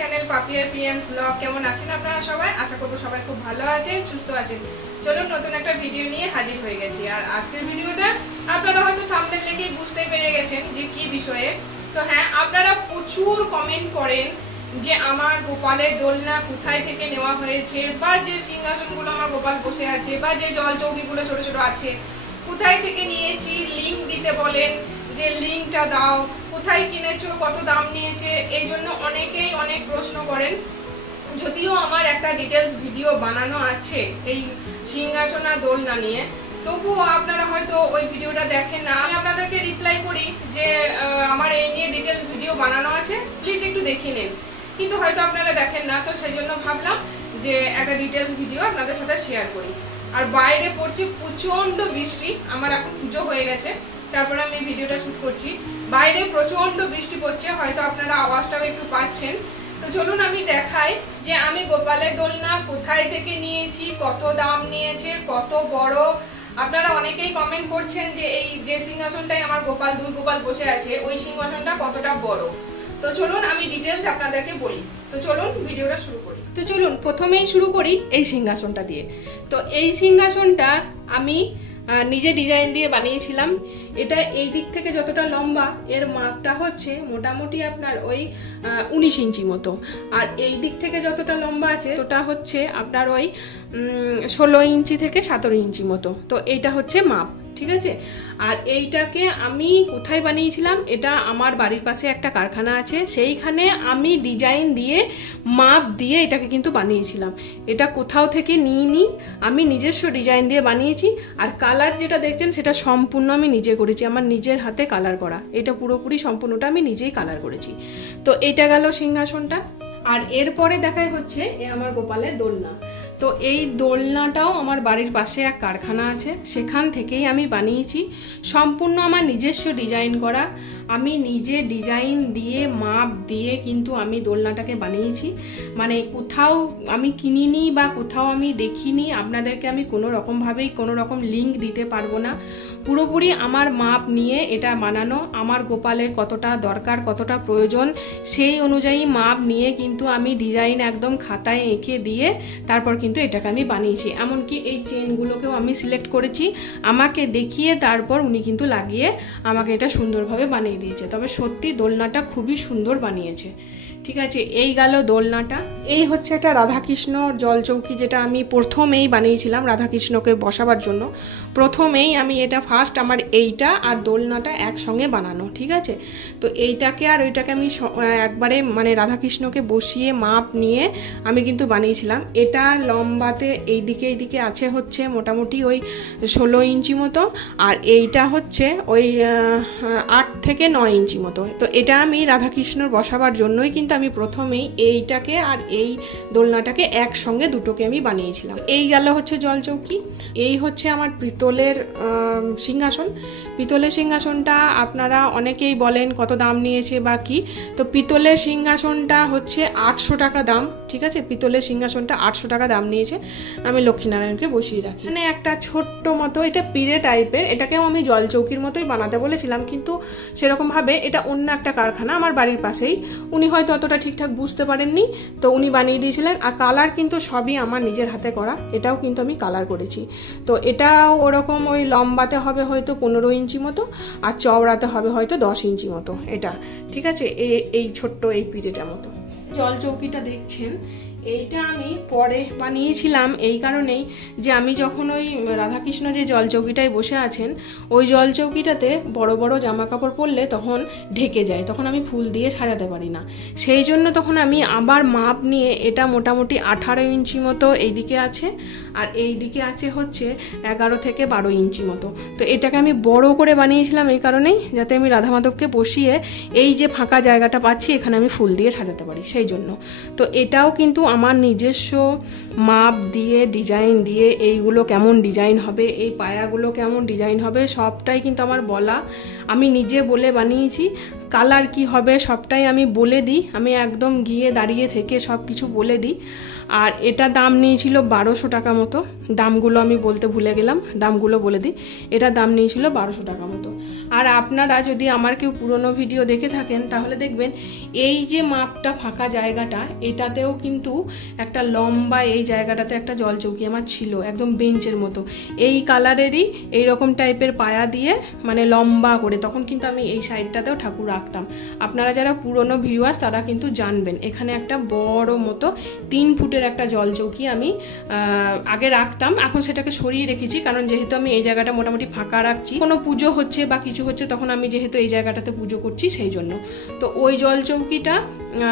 Channel Papiya পিএমস blog. কেমন আছেন আপনারা সবাই? আশা করব সবাই খুব ভালো আছেন, সুস্থ আছেন। চলুন নতুন একটা ভিডিও নিয়ে হাজির হয়ে গেছি। আর আজকের ভিডিওটা আপনারা হয়তো থাম্বনেল দেখেই বুঝতে পেরে গেছেন যে কি বিষয়ে। তো হ্যাঁ, আপনারা প্রচুর কমেন্ট করেন যে আমার গোপালের দোলনা কোথায় থেকে নেওয়া হয়েছে, বা যে সিংহাসনগুলো আমার গোপাল বসে আছে, বা যে জল চৌকিগুলো ছোট ছোট আছে কোথায় থেকে নিয়েছি লিংক দিতে বলেন, যে লিংকটা দাও, কোথায় কিনেছো, কত দাম নিয়েছে। এই জন্য অনেকেই অনেক প্রশ্ন করেন। যদিও আমার একটা ডিটেলস ভিডিও বানানো আছে এই সিংহাসন আর দোলনা নিয়ে, তবুও আপনারা হয়তো ওই ভিডিওটা দেখেন না। আমি আপনাদেরকে রিপ্লাই করি যে আমার এই নিয়ে ডিটেলস ভিডিও বানানো আছে, প্লিজ একটু দেখে নিন। কিন্তু হয়তো আপনারা দেখেন না, তো সেই জন্য ভাবলাম যে একটা ডিটেলস ভিডিও আপনাদের সাথে শেয়ার করি। আর বাইরে পড়ছে প্রচন্ড বৃষ্টি, আমার এখন পুজো হয়ে গেছে, তারপরে আমি ভিডিওটা শুট করছি। বাইরে প্রচন্ড বৃষ্টি পড়ছে, হয়তো আপনারা আওয়াজটাও একটু পাচ্ছেন। তো চলুন আমি দেখাই যে আমি গোপালের দোলনা কোথায় থেকে নিয়েছি, কত দাম নিয়েছে, কত বড়। আপনারা অনেকেই কমেন্ট করছেন যে এই যে সিংহাসনটাই আমার গোপাল, দুই গোপাল বসে আছে, ওই সিংহাসনটা কতটা বড়। তো চলুন আমি ডিটেলস আপনাদেরকে বলি। তো চলুন ভিডিওটা শুরু করি। তো চলুন প্রথমেই শুরু করি এই সিংহাসনটা দিয়ে। তো এই সিংহাসনটা আমি নিজে ডিজাইন দিয়ে বানিয়েছিলাম। এটা এই দিক থেকে যতটা লম্বা, এর মাপটা হচ্ছে মোটামুটি আপনার ওই 19 ইঞ্চি মতো। আর এই দিক থেকে যতটা লম্বা আছে ওটা হচ্ছে আপনার ওই 16 ইঞ্চি থেকে 17 ইঞ্চি মতো। তো এইটা হচ্ছে মাপ, ঠিক আছে। আর এইটাকে আমি কোথায় বানিয়েছিলাম, এটা আমার বাড়ির পাশে একটা কারখানা আছে, সেইখানে আমি ডিজাইন দিয়ে মাপ দিয়ে এটাকে কিন্তু বানিয়েছিলাম। এটা কোথাও থেকে নিইনি, আমি নিজস্ব ডিজাইন দিয়ে বানিয়েছি। আর কালার যেটা দেখছেন সেটা সম্পূর্ণ আমি নিজে করেছি, আমার নিজের হাতে কালার করা। এটা পুরোপুরি সম্পূর্ণটা আমি নিজেই কালার করেছি। তো এটা গেল সিংহাসনটা। আর এরপরে দেখাই হচ্ছে আমার গোপালের দোলনা। তো এই দোলনাটাও আমার বাড়ির পাশে এক কারখানা আছে, সেখান থেকেই আমি বানিয়েছি। সম্পূর্ণ আমার নিজস্ব ডিজাইন করা, আমি নিজে ডিজাইন দিয়ে মাপ দিয়ে কিন্তু আমি দোলনাটাকে বানিয়েছি। মানে কোথাও আমি কিনিনি বা কোথাও আমি দেখিনি, আপনাদেরকে আমি কোনো রকমভাবেই কোনো রকম লিঙ্ক দিতে পারবো না। পুরোপুরি আমার মাপ নিয়ে এটা বানানো, আমার গোপালের কতটা দরকার, কতটা প্রয়োজন, সেই অনুযায়ী মাপ নিয়ে কিন্তু আমি ডিজাইন একদম খাতায় এঁকে দিয়ে তারপর কিন্তু এটাকে আমি বানিয়েছি। এমনকি এই চেনগুলোকেও আমি সিলেক্ট করেছি, আমাকে দেখিয়ে তারপর উনি কিন্তু লাগিয়ে আমাকে এটা সুন্দরভাবে বানিয়ে দিয়েছে। তবে সত্যি দোলনাটা খুবই সুন্দর বানিয়েছে, ঠিক আছে। এই গেল দোলনাটা। এই হচ্ছে একটা রাধাকৃষ্ণ জল চৌকি, যেটা আমি প্রথমেই বানিয়েছিলাম রাধাকৃষ্ণকে বসাবার জন্য। প্রথমেই আমি এটা ফার্স্ট আমার এইটা আর দোলনাটা একসঙ্গে বানানো, ঠিক আছে। তো এইটাকে আর ওইটাকে আমি একবারে মানে রাধাকৃষ্ণকে বসিয়ে মাপ নিয়ে আমি কিন্তু বানিয়েছিলাম। এটা লম্বাতে এইদিকে আছে হচ্ছে মোটামুটি ওই 16 ইঞ্চি মতো, আর এইটা হচ্ছে ওই 8 থেকে 9 ইঞ্চি মতো। তো এটা আমি রাধাকৃষ্ণর বসাবার জন্যই কিন্তু আমি প্রথমেই এইটাকে আর এই দোলনাটাকে একসঙ্গে দুটোকে আমি বানিয়েছিলাম। এই গেল হচ্ছে জল চৌকি। এই হচ্ছে আমার পিতলের সিংহাসন। পিতলের সিংহাসনটা আপনারা অনেকেই বলেন কত দাম নিয়েছে বা কি। তো পিতলের সিংহাসনটা হচ্ছে 800 টাকা দাম, ঠিক আছে। পিতলের সিংহাসনটা 800 টাকা দাম নিয়েছে। আমি লক্ষ্মীনারায়ণকে বসিয়ে রাখি। মানে একটা ছোট্ট মতো, এটা পিড়ে টাইপের, এটাকেও আমি জল চৌকির মতোই বানাতে বলেছিলাম, কিন্তু সেরকমভাবে এটা অন্য একটা কারখানা আমার বাড়ির পাশেই, উনি হয়তো অতটা ঠিকঠাক বুঝতে পারেননি, তো উনি বানিয়ে দিয়েছিলেন। আর কালার কিন্তু সবই আমার নিজের হাতে করা, এটাও কিন্তু আমি কালার করেছি। তো এটাও ওরকম ওই লম্বাতে হবে হয়তো 15 ইঞ্চি মতো, আর চওড়াতে হবে হয়তো 10 ইঞ্চি মতো এটা, ঠিক আছে। এই ছোট্ট এই পিড়েটার মতো জল চৌকিটা দেখছেন, এইটা আমি পরে বানিয়েছিলাম এই কারণেই যে আমি যখন ওই রাধাকৃষ্ণ যে জল চৌকিটায় বসে আছেন, ওই জল চৌকিটাতে বড় বড় জামা কাপড় পরলে তখন ঢেকে যায়, তখন আমি ফুল দিয়ে সাজাতে পারি না। সেই জন্য তখন আমি আবার মাপ নিয়ে এটা মোটামুটি 18 ইঞ্চি মতো এইদিকে আছে, আর এই দিকে আছে হচ্ছে 11 থেকে 12 ইঞ্চি মতো। তো এটাকে আমি বড় করে বানিয়েছিলাম এই কারণেই, যাতে আমি রাধা মাধবকে বসিয়ে এই যে ফাঁকা জায়গাটা পাচ্ছি এখানে আমি ফুল দিয়ে সাজাতে পারি, সেই জন্য। তো এটাও কিন্তু আমার নিজস্ব মাপ দিয়ে ডিজাইন দিয়ে, এইগুলো কেমন ডিজাইন হবে, এই পায়াগুলো কেমন ডিজাইন হবে, সবটাই কিন্তু আমার বলা, আমি নিজে বলে বানিয়েছি। কালার কি হবে সবটাই আমি বলে দিই, আমি একদম গিয়ে দাঁড়িয়ে থেকে সব কিছু বলে দিই। আর এটা দাম নিয়েছিল 1200 টাকা মতো। দামগুলো আমি বলতে ভুলে গেলাম, দামগুলো বলে দিই। এটা দাম নিয়েছিল 1200 টাকা মতো। আর আপনারা যদি আমার কেউ পুরনো ভিডিও দেখে থাকেন তাহলে দেখবেন এই যে মাপটা ফাঁকা জায়গাটা, এটাতেও কিন্তু একটা লম্বা এই জায়গাটাতে একটা জলচৌকি আমার ছিল, একদম বেঞ্চের মতো, এই কালারেরই এইরকম টাইপের পায়া দিয়ে মানে লম্বা করে। তখন কিন্তু আমি এই সাইডটাতেও ঠাকুর রাখতাম। আপনারা যারা পুরনো ভিউয়ার্স তারা কিন্তু জানবেন, এখানে একটা বড় মতো 3 ফুটের একটা জলচৌকি আমি আগে রাখতাম। এখন সেটাকে সরিয়ে রেখেছি, কারণ যেহেতু আমি এই জায়গাটা মোটামুটি ফাঁকা রাখছি, কোনো পুজো হচ্ছে বা কিছু হচ্ছে তখন আমি যেহেতু এই জায়গাটাতে পুজো করছি সেই জন্য। তো ওই জলচৌকিটা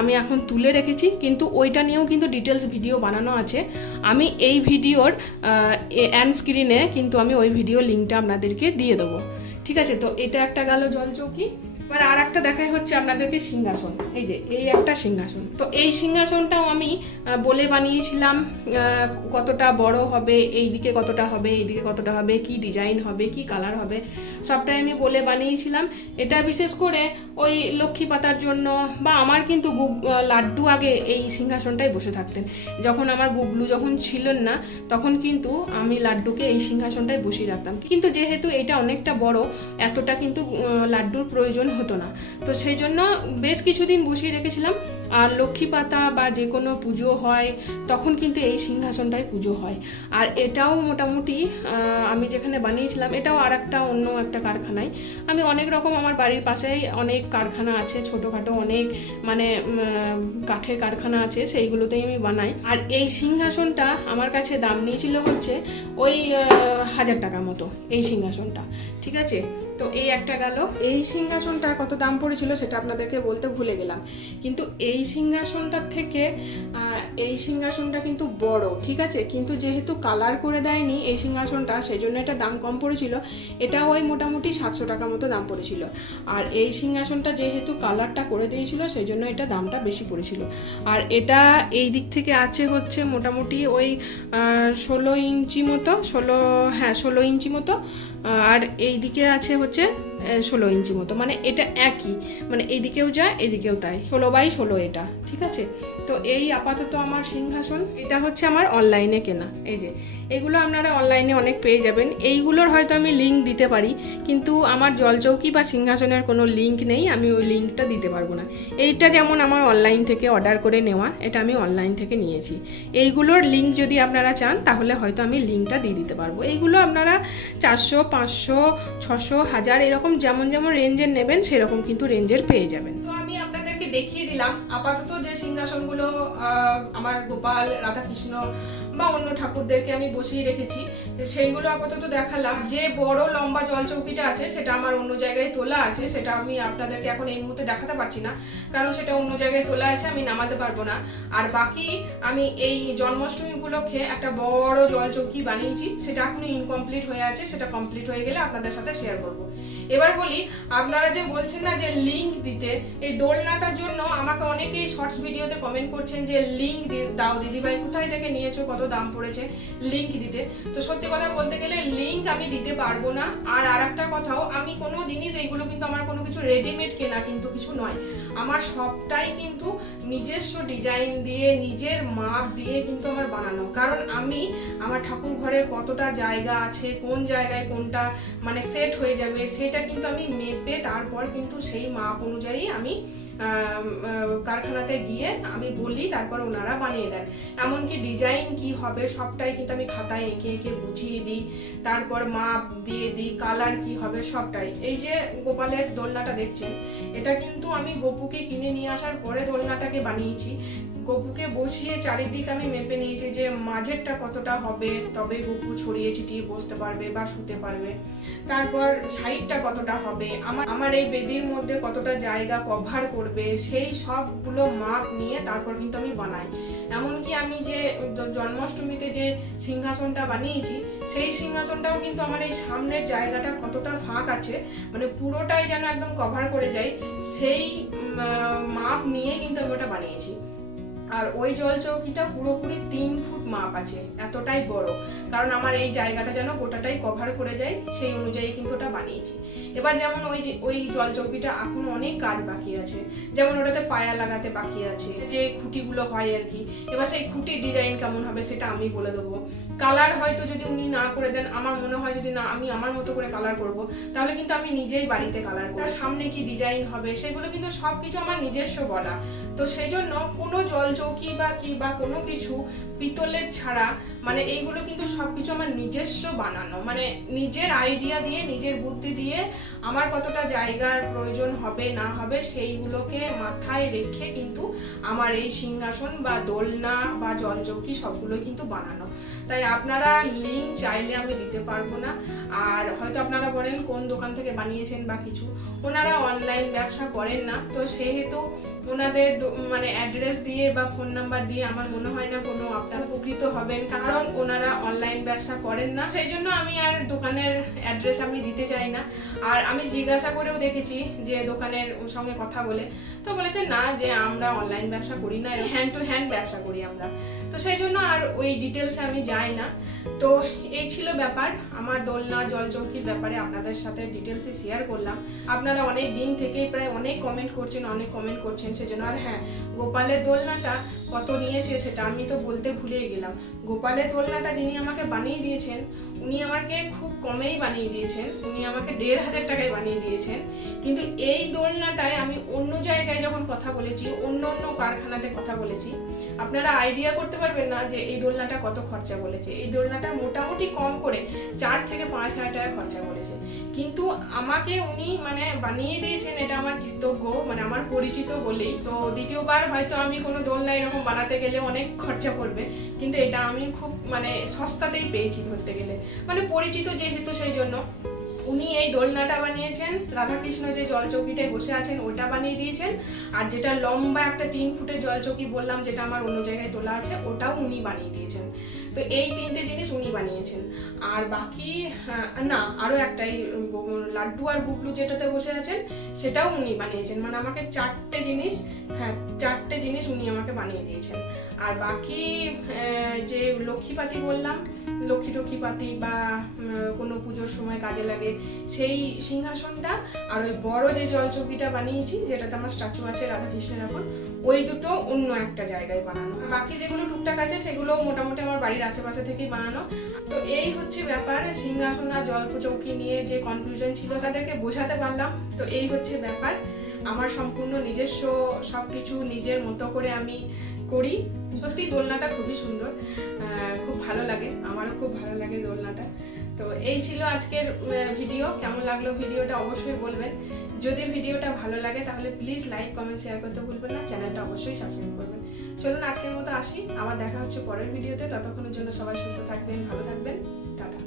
আমি এখন তুলে রেখেছি, কিন্তু ওইটা নিয়েও কিন্তু ডিটেলস ভিডিও বানানো আছে। আমি এই ভিডিওর এন্ড স্ক্রিনে কিন্তু আমি ওই ভিডিও লিঙ্কটা আপনাদেরকে দিয়ে দেবো, ঠিক আছে? তো এটা একটা গেল জলচৌকি। এবার আর একটা দেখাই হচ্ছে আপনাদেরকে সিংহাসন। এই যে এই একটা সিংহাসন, তো এই সিংহাসনটাও আমি বলে বানিয়েছিলাম কতটা বড় হবে, এই দিকে কতটা হবে, এই দিকে কতটা হবে, কি ডিজাইন হবে, কি কালার হবে, সবটাই আমি বলে বানিয়েছিলাম। এটা বিশেষ করে ওই লক্ষ্মী পাতার জন্য, বা আমার কিন্তু লাড্ডু আগে এই সিংহাসনটাই বসে থাকতেন। যখন আমার গুবলু যখন ছিলেন না তখন কিন্তু আমি লাড্ডুকে এই সিংহাসনটাই বসিয়ে রাখতাম, কিন্তু যেহেতু এটা অনেকটা বড়, এতটা কিন্তু লাড্ডুর প্রয়োজন হতো না, তো সেই জন্য বেশ কিছুদিন বসিয়ে রেখেছিলাম। আর লক্ষ্মী পাতা বা যে কোনো পুজো হয় তখন কিন্তু এই সিংহাসনটাই পুজো হয়। আর এটাও মোটামুটি আমি যেখানে বানিয়েছিলাম এটাও আর একটা অন্য একটা কারখানায়। আমি অনেক রকম, আমার বাড়ির পাশেই অনেক কারখানা আছে, ছোটোখাটো অনেক মানে কাঠের কারখানা আছে, সেইগুলোতেই আমি বানাই। আর এই সিংহাসনটা আমার কাছে দাম নিয়েছিল হচ্ছে ওই 1000 টাকা মতো এই সিংহাসনটা, ঠিক আছে? তো এই একটা গেল। এই সিংহাসনটা কত দাম পড়েছিল সেটা আপনাদেরকে বলতে ভুলে গেলাম, কিন্তু এই সিংহাসনটার থেকে এই সিংহাসনটা কিন্তু বড়, ঠিক আছে? কিন্তু যেহেতু কালার করে দেয়নি এই সিংহাসনটা, সেই জন্য এটা দাম কম পড়েছিল। এটা ওই মোটামুটি 700 টাকা মতো দাম পড়েছিল। আর এই সিংহাসনটা যেহেতু কালারটা করে দিয়েছিল সেই জন্য এটা দামটা বেশি পড়েছিল। আর এটা এই দিক থেকে আছে হচ্ছে মোটামুটি ওই 16 ইঞ্চি মতো, 16 ইঞ্চি মতো, আর এই দিকে আছে হচ্ছে 16 ইঞ্চি মতো, মানে এটা একই, মানে এইদিকেও যায় এদিকেও তাই, 16x16 এটা, ঠিক আছে? তো এই আপাতত আমার সিংহাসন, এটা হচ্ছে আমার অনলাইনে কেনা। এই যে এগুলো আপনারা অনলাইনে অনেক পেয়ে যাবেন, এইগুলোর হয়তো আমি লিঙ্ক দিতে পারি, কিন্তু আমার জলচৌকি বা সিংহাসনের কোনো লিঙ্ক নেই, আমি ওই লিঙ্কটা দিতে পারবো না। এইটা যেমন আমার অনলাইন থেকে অর্ডার করে নেওয়া, এটা আমি অনলাইন থেকে নিয়েছি। এইগুলোর লিঙ্ক যদি আপনারা চান তাহলে হয়তো আমি লিঙ্কটা দিয়ে দিতে পারবো। এইগুলো আপনারা 400, 500, 600, 1000 এরকম যেমন যেমন রেঞ্জের নেবেন সেরকম কিন্তু রেঞ্জের পেয়ে যাবেন। তো আমি আপনাদেরকে দেখিয়ে দিলাম আপাতত যে সিংহাসনগুলো আমার গোপাল, রাধাকৃষ্ণ বা অন্য ঠাকুরদেরকে আমি বসিয়ে রেখেছি, সেইগুলো আপাতত দেখালাম। যে বড় লম্বা জলচৌকিটা আছে সেটা আমার অন্য জায়গায় তোলা আছে, সেটা আমি আপনাদেরকে এখন এই মুহূর্তে দেখাতে পারছি না, কারণ সেটা অন্য জায়গায় তোলা আছে, আমি নামাতে পারবো না। আর বাকি আমি এই জন্মাষ্টমী উপলক্ষে একটা বড় জলচৌকি বানিয়েছি, সেটা এখনো ইনকমপ্লিট হয়ে আছে, সেটা কমপ্লিট হয়ে গেলে আপনাদের সাথে শেয়ার করব। এবার বলি, আপনারা যে বলছেন না যে লিঙ্ক দিতে, এই দোলনাটার জন্য আমাকে অনেকেই শর্টস ভিডিওতে কমেন্ট করছেন যে লিঙ্ক দাও দিদিভাই, কোথায় থেকে নিয়েছো, কত দাম পড়েছে লিঙ্ক দিতে। তো সত্যি কথা বলতে গেলে লিঙ্ক আমি দিতে পারবো না। আর আরেকটা কথাও, আমি কোনো জিনিস, এইগুলো কিন্তু আমার কোনো কিছু রেডিমেড কেনা কিন্তু কিছু নয়, আমার সবটাই কিন্তু নিজস্ব ডিজাইন দিয়ে নিজের মাপ দিয়ে কিন্তু আমার বানানো। কারণ আমি আমার ঠাকুর ঘরে কতটা জায়গা আছে, কোন জায়গায় কোনটা মানে সেট হয়ে যাবে, সেটা কিন্তু আমি মেপে তারপর কিন্তু সেই মাপ অনুযায়ী আমি কারখানাতে গিয়ে আমি বলি, তারপর ওনারা বানিয়ে দেন। এমনকি ডিজাইন কি হবে সবটাই কিন্তু আমি খাতায় এঁকে এঁকে বুঝিয়ে দিই, তারপর মাপ দিয়ে দিই, কালার কি হবে সবটাই। এই যে গোপালের দোলনাটা দেখছেন, এটা কিন্তু আমি গপুকে কিনে নিয়ে আসার পরে দোলনাটাকে বানিয়েছি। গপুকে বসিয়ে চারিদিক আমি মেপে নিয়েছি যে মাঝেরটা কতটা হবে, তবে গপু ছড়িয়ে ছিটিয়ে বসতে পারবে বা শুতে পারবে, তারপর সাইডটা কতটা হবে, আমার এই বেদির মধ্যে কতটা জায়গা কভার করবে, সেই সবগুলো মাপ নিয়ে তারপর কিন্তু আমি বানাই। এমনকি আমি যে জন্মাষ্টমীতে যে সিংহাসনটা বানিয়েছি, সেই সিংহাসনটাও কিন্তু আমার এই সামনের জায়গাটা কতটা ফাঁক আছে, মানে পুরোটাই যেন একদম কভার করে যায়, সেই মাপ নিয়ে কিন্তু আমি ওটা বানিয়েছি। আর ওই জল চৌকিটা পুরোপুরি 3 ফুট মাপ আছে, এতটাই বড়, কারণ আমার এই জায়গাটা যেন গোটাটাই কভার করে যায় সেই অনুযায়ী কিন্তু ওটা বানিয়েছি। এবার যেমন ওই জল চৌকিটা এখন অনেক কাজ বাকি আছে, যেমন ওটাতে পায়া লাগাতে বাকি আছে, যে খুঁটিগুলো হয় আর কি। এবার সেই খুঁটির ডিজাইন কেমন হবে সেটা আমি বলে দেবো। কালার হয়তো যদি উনি না করে দেন, আমার মনে হয় যদি না আমি আমার মতো করে কালার করব, তাহলে কিন্তু আমি নিজেই বাড়িতে কালার করব। সামনে কি ডিজাইন হবে সেগুলো কিন্তু সবকিছু আমার নিজস্ব বলা। তো সেই জন্য কোনো জল চৌকি বা কোনো কিছু পিতলের ছাড়া, মানে এইগুলো কিন্তু সবকিছু আমার নিজস্ব বানানো, মানে নিজের আইডিয়া দিয়ে, নিজের বুদ্ধি দিয়ে আমার কতটা জায়গার প্রয়োজন হবে না হবে সেইগুলোকে মাথায় রেখে কিন্তু আমার এই সিংহাসন বা দোলনা বা জল চৌকি সবগুলোই কিন্তু বানানো। তাই আপনারা লিঙ্ক চাইলে আমি দিতে পারবো না। আর হয়তো আপনারা বলেন কোন দোকান থেকে বানিয়েছেন বা কিছু, ওনারা অনলাইন ব্যবসা করেন না, তো সেহেতু ওনাদের মানে অ্যাড্রেস দিয়ে বা ফোন নাম্বার দিয়ে আমার মনে হয় না কোনো আপনারা উপকৃত হবেন, কারণ ওনারা অনলাইন ব্যবসা করেন না। সেই জন্য আমি আর দোকানের অ্যাড্রেস আমি দিতে চাই না। আর আমি জিজ্ঞাসা করেও দেখেছি যে দোকানের সঙ্গে কথা বলে, তো বলেছে না যে আমরা অনলাইন ব্যবসা করি না, হ্যান্ড টু হ্যান্ড ব্যবসা করি আমরা। তো সেই জন্য আর ওই ডিটেলসে আমি যাই না। তো এই ছিল ব্যাপার, আমার দোলনা জল চৌকির ব্যাপারে আপনাদের সাথে ডিটেলসে শেয়ার করলাম। আপনারা অনেক দিন থেকেই প্রায় অনেক কমেন্ট করছেন সেজন্য। আর হ্যাঁ, গোপালের দোলনাটা কত নিয়েছে সেটা আমি তো বলতে ভুলেই গেলাম। গোপালের দোলনাটা যিনি আমাকে বানিয়ে দিয়েছেন, উনি আমাকে খুব কমেই বানিয়ে দিয়েছেন, উনি আমাকে 1500 টাকায় বানিয়ে দিয়েছেন। কিন্তু এই দোলনাটায় আমি অন্য জায়গায় যখন কথা বলেছি, অন্য কারখানাতে কথা বলেছি, আপনারা আইডিয়া করতে পারবেন না যে এই দোলনাটা কত খরচা বলেছে। এই দোলনাটা মোটামুটি কম করে 4 থেকে 5,000 টাকা খরচা বলেছে। কিন্তু আমাকে উনি মানে বানিয়ে দিয়েছেন, এটা আমার কৃতজ্ঞ, মানে আমার পরিচিত বলেই। তো দ্বিতীয়বার হয়তো আমি কোনো দোলনা এরকম বানাতে গেলে অনেক খরচা পড়বে, কিন্তু এটা আমি খুব মানে সস্তাতেই পেয়েছি ধরতে গেলে, মানে পরিচিত যেহেতু সেই জন্য। উনি এই দোলনাটা বানিয়েছেন, রাধাকৃষ্ণ যে জল চৌকিটায় বসে আছেন ওটা বানিয়ে দিয়েছেন, আর যেটা লম্বা একটা 3 ফুটের জল চৌকি বললাম যেটা আমার অন্য জায়গায় তোলা আছে, ওটাও উনি বানিয়ে দিয়েছেন। তো এই 3টে জিনিস উনি বানিয়েছেন। আর বাকি না, আরো একটাই লাড্ডু আর বুবলু যেটাতে বসে আছেন সেটাও উনি বানিয়েছেন। মানে আমাকে 4টে জিনিস, হ্যাঁ 4টে জিনিস উনি আমাকে বানিয়ে দিয়েছেন। আর বাকি যে লক্ষ্মীপাতি বললাম, লক্ষ্মী টক্ষ্মী পাতি বা কোনো পুজোর সময় কাজে লাগে সেই সিংহাসনটা, আর ওই বড় যে জল চৌকিটা বানিয়েছি যেটাতে আমার স্ট্যাচু আছে রাধাকৃষ্ণের, এখন ওই দুটো অন্য একটা জায়গায় বানানো। বাকি যেগুলো টুকটাক আছে সেগুলো মোটামুটি আমার বাড়ির আশেপাশে থেকেই বানানো। তো এই হচ্ছে ব্যাপার, সিংহাসন আর জল চৌকি নিয়ে যে কনফিউশন ছিল তাদেরকে বোঝাতে পারলাম। তো এই হচ্ছে ব্যাপার, আমার সম্পূর্ণ নিজস্ব সবকিছু নিজের মতো করে আমি করি। সত্যি দোলনাটা খুবই সুন্দর, খুব ভালো লাগে, আমারও খুব ভালো লাগে দোলনাটা। তো এই ছিল আজকের ভিডিও। কেমন লাগলো ভিডিওটা অবশ্যই বলবেন। যদি ভিডিওটা ভালো লাগে তাহলে প্লিজ লাইক কমেন্ট শেয়ার করতে ভুলবেন না, চ্যানেলটা অবশ্যই সাবস্ক্রাইব করবেন। চলুন আজকের মতো আসি, আবার দেখা হচ্ছে পরের ভিডিওতে। ততক্ষণের জন্য সবাই সুস্থ থাকবেন, ভালো থাকবেন, টাটা।